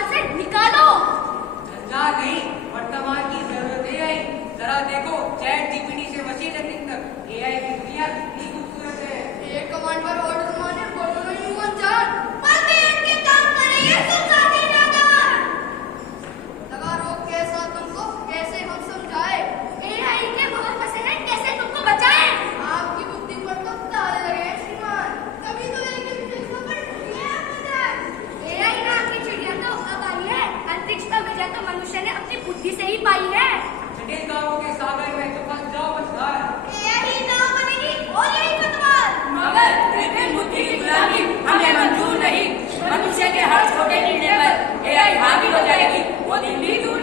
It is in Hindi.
जंजाल से निकालो। जंजाल नहीं, वर्तमान की जरूरत है आई। जरा देखो चैट जीपीटी से मशीन लर्निंग तक एआई की दुनिया कितनी खूबसूरत है। एक कमांड पर ऑर्डर माने बोलो नहीं हुआ जान पर पेट के काम करे ये संसाधी नादान। लगा रोक कैसा तुमको कैसे हम समझाए एआई के बहुत फंसे हैं कैसे तुमको बचाए। आपकी बुद्धि पर तो ताले लगे हैं श्रीमान तभी तो एआई के विशेषता पर ये मजाक। एआई ना की चिड़िया तो अब आई है अंतरिक्ष का विजय तो मनुष्य ने अपनी बुद्धि से ही पाई है। जटिल कामों के सागर में तो फंस जाओ बसदार। एआई ना बनेगी और यही पतवार। मगर कृत्रिम बुद्धि की गुलामी हमें मंजूर नहीं। मनुष्य के हर छोटे निर्णय पर एआई हावी हो जाएगी, वो दिन भी दूर